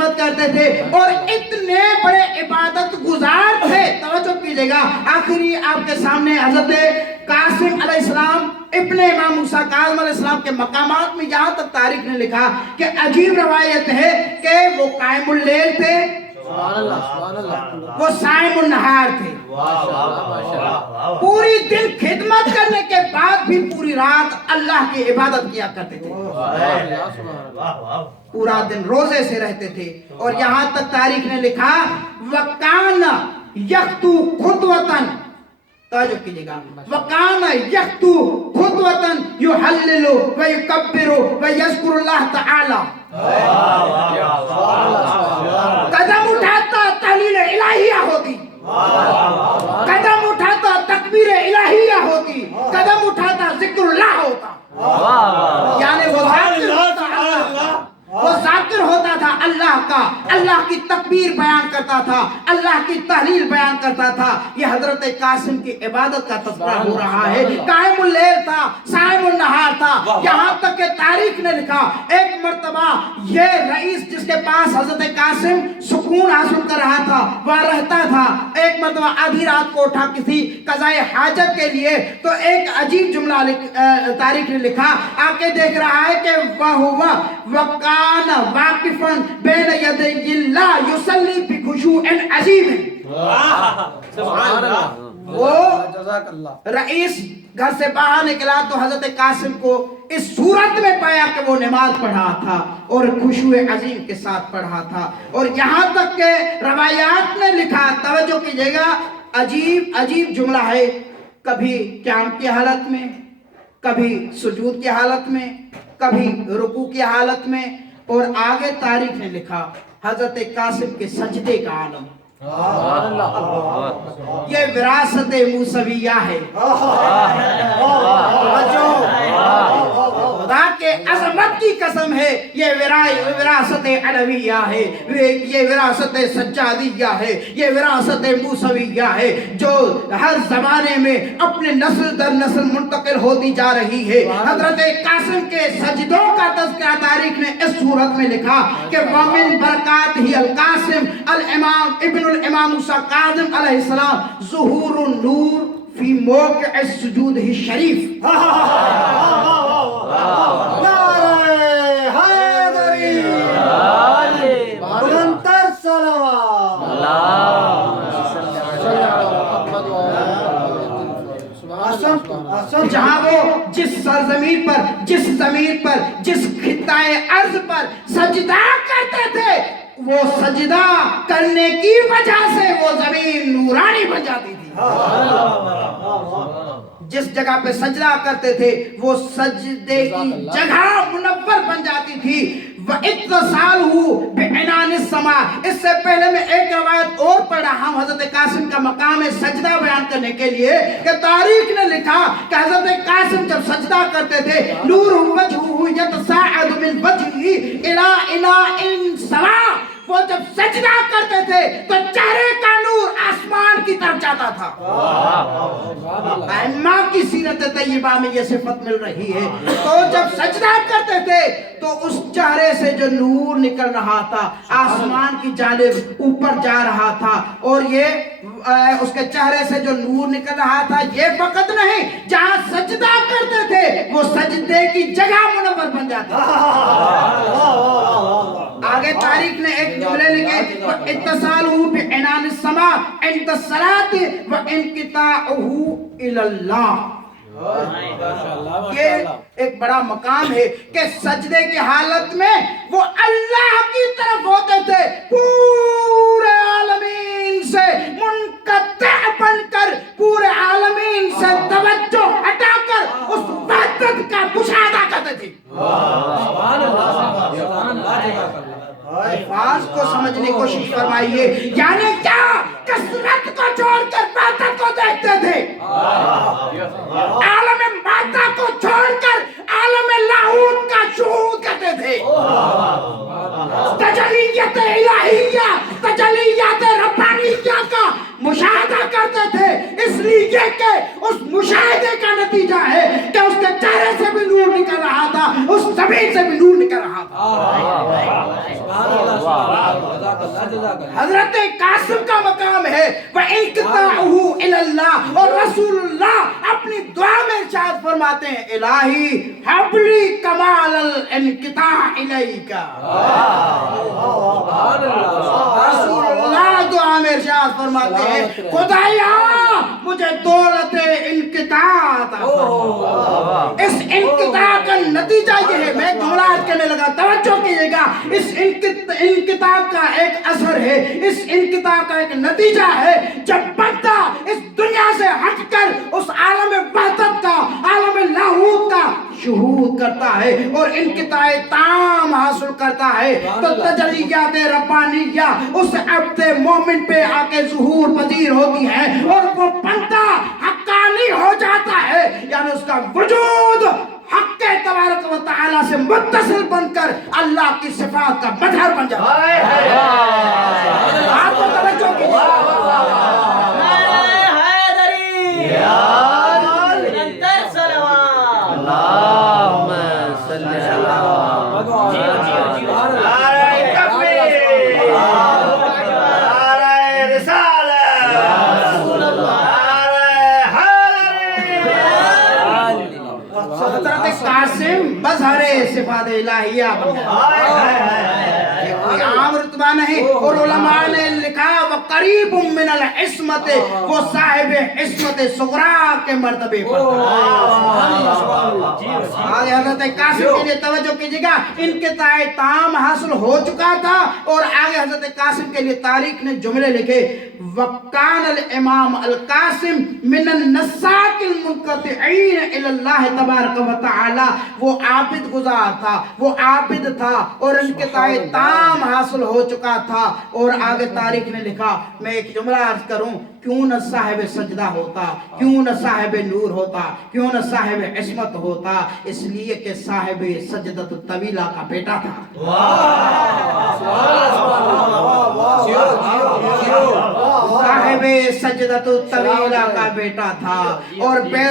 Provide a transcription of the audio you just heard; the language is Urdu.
خدمت کرتے تھے اور اتنے بڑے عبادت گزار تھے. توجہ کیجئے گا, آخری آپ کے سامنے حضرت قاسم علیہ السلام ابن امام موسیٰ کاظم علیہ السلام کے مقامات میں یہاں تک تاریخ نے لکھا کہ عجیب روایت ہے کہ وہ قائم اللیل تھے, وہ صائم النہار تھے. پوری دن خدمت کرنے کے بعد بھی پوری رات اللہ کی عبادت کیا کرتے تھے, پورا دن روزے سے رہتے تھے. اور یہاں تک تاریخ نے لکھا وَقَانَ یَخْتُو خُطْوَةً, توجہ کیجئے گا, وَقَانَ یَخْتُو خُطْوَةً یُحَلِّلُ وَيُكَبِّرُ وَيَذْكُرُ اللَّهَ تَعَالَى. قدم اٹھاتا تحلیل الہیہ ہوتی, قدم اٹھاتا تکبیر الہیہ ہوتی, قدم اٹھاتا ذکر اللہ ہوتا. یعنی وہ ذاکر ہوتا تھا اللہ کا, اللہ کی تکبیر بیان کرتا تھا, اللہ کی تحلیل بیان کرتا تھا. یہ حضرت قاسم کی عبادت کا تذکرہ ہو رہا ہے. قائم اللیل تھا, صائم النہار تھا. یہاں تک کہ تاریخ نے لکھا ایک مرتبہ یہ رئیس جس کے پاس حضرت قاسم سکون حاصل کر رہا تھا, وہاں رہتا تھا, ایک مرتبہ آدھی رات کو اٹھا کسی قضائے حاجت کے لیے, تو ایک عجیب جملہ تاریخ نے لکھا, آ کے دیکھ رہا ہے کہ وَقَانَ واقفاً بین یدی اللہ یصلی بخشوع عظیم. وہ رئیس گھر سے باہر نکلا تو حضرت قاسم کو اس صورت میں پایا کہ وہ نماز پڑھا تھا اور خشوع عظیم کے ساتھ پڑھا تھا. اور یہاں تک کہ روایات نے لکھا, توجہ کیجئے گا, عجیب عجیب جملہ ہے, کبھی قیام کی حالت میں, کبھی سجود کی حالت میں, کبھی رکوع کی حالت میں. اور آگے تاریخ نے لکھا حضرت قاسم کے سجدے کا عالم. یہ وراثت موسویہ ہے. خدا کے عظمت کی قسم ہے, یہ وراثت علویہ ہے, یہ وراثت سجادیہ ہے, یہ وراثت موسویہ ہے جو ہر زمانے میں اپنے نسل در نسل منتقل ہوتی جا رہی ہے. حضرت قاسم کے سجدوں کا تذکرہ تاریخ نے اس صورت میں لکھا کہ وَمِن بَرَکَاتِهِ الْقاسم الامام ابن الامام موسیٰ کاظم علیہ السلام ظہور النور فی موقع السجود الشریف. جہاں وہ جس سرزمین پر, جس زمین پر, جس خطہ ارض پر سجدہ کرتے تھے, وہ سجدہ کرنے کی وجہ سے وہ زمین نورانی بن جاتی تھی. جس جگہ پہ سجدہ کرتے تھے وہ سجدے کی جگہ منور بن جاتی تھی. وَإِتَّصَالُهُ بِعِنَانِ السَّمَاءِ. اس سے پہلے میں ایک روایت اور پڑھا ہم حضرت قاسم کا مقام سجدہ بیان کرنے کے لیے کہ تاریخ نے لکھا کہ حضرت قاسم جب سجدہ کرتے تھے نور وجهه يتساعد من وجهه إلى إناء السماء. وہ جب سجدہ کرتے تھے تو چہرے کا نور آسمان کی طرف جاتا تھا. ائمہ کی سیرت طیبہ میں یہ صفت مل رہی ہے. تو جب سجدہ کرتے تھے تو اس چہرے سے جو نور نکل رہا تھا آسمان کی جانب اوپر جا رہا تھا. اور یہ اس کے چہرے سے جو نور نکل رہا تھا یہ فقط نہیں, جہاں سجدہ کرتے تھے وہ سجدے کی جگہ منور بن جاتا. آگے تاریخ نے ایک جملے لکھے اتصالہ بعنان السماء عند الصلاة وانقطاعہ الی اللہ. یہ ایک بڑا مقام ہے کہ سجدے کی حالت میں وہ اللہ کی طرف ہوتے تھے, پورے عالمین سے منقطع بن کر, پورے عالمین سے توجہ ہٹا کر اس وحدت کا مشاہدہ کرتے تھے. الفاظ کو سمجھنے کی کوشش فرمائیے. یعنی کیا کثرت کو چھوڑ کر وحدت کو دیکھتے تھے, عالم مادہ کو چھوڑ کر عالم لاہوت کا شہود کرتے تھے. تجلیت الہیہ, تجلیات ربانیہ کا مشاہدہ کرتے تھے, اس لیے کہ اس مشاہدے کا نتیجہ ہے کہ اس کے چہرے سے بھی نور نکل رہا تھا, اس زمین سے بھی نور نکل رہا تھا. حضرت قاسم کا مقام ہے وَإِنْقِطَاعُهُ إِلَى اللَّهِ، اور رسول اللہ اپنی دعا میں ارشاد فرماتے ہیں الہی حبلی کمال الانقطاع الیک. رسول اللہ دعا میں ارشاد فرماتے ہیں خدایا مجھے دولت انقطاع عطا فرما. اس انقطاع کا نتیجہ یہ ہے، میں جملہ کہنے لگا توجہ کیجئے گا، اس انقطاع کا ایک اثر ہے، اس انقطاع کا ایک نتیجہ ہے جب بندہ اس دنیا سے ہٹ کر اس عالم وحدت کا، عالم لاہوت کا شہود کرتا ہے اور انقطاع تام حاصل کرتا ہے تو تجلیات ربانیہ اس عبد مومن پہ آ کے ظہور پذیر ہوتی ہیں اور وہ بندہ حقانی ہو جاتا ہے، یعنی اس کا وجود حق تبارک و تعالی سے متصل بن کر اللہ کی صفات کا مظہر بن جاتا ہے. آپ کو توجہ کیجیے. قاسم مظہر صفات الہیہ بن گیا. یہ کوئی عام رتبہ نہیں، اور علماء نے لکھا وقریب من العصمت، وہ صاحب عصمت صغرا کے مرتبے پر. آگے حضرت قاسم کے لیے توجہ کیجئے گا، انقطاع تام حاصل ہو چکا تھا اور آگے حضرت قاسم کے لیے تاریخ نے جملے لکھے وَقَانَ الْإِمَامُ الْقَاسِمِ مِنَ النَّسَاكِ الْمُنْقَطِعِينَ إِلَى اللَّهِ تبارک و تعالی. وہ عابد گزار تھا، وہ عابد تھا اور انقطاع تام حاصل ہو چکا تھا. اور آگے تاریخ نے لکھا، میں ایک جملہ عرض کروں، کیوں نہ صاحب سجدہ ہوتا، کیوں نہ صاحب نور ہوتا، کیوں نہ صاحب عصمت ہوتا، اس لیے کہ صاحب سجدۃ الطویلہ کا بیٹا تھا. صاحب سجدۃ الطویلہ کا بیٹا تھا اور بے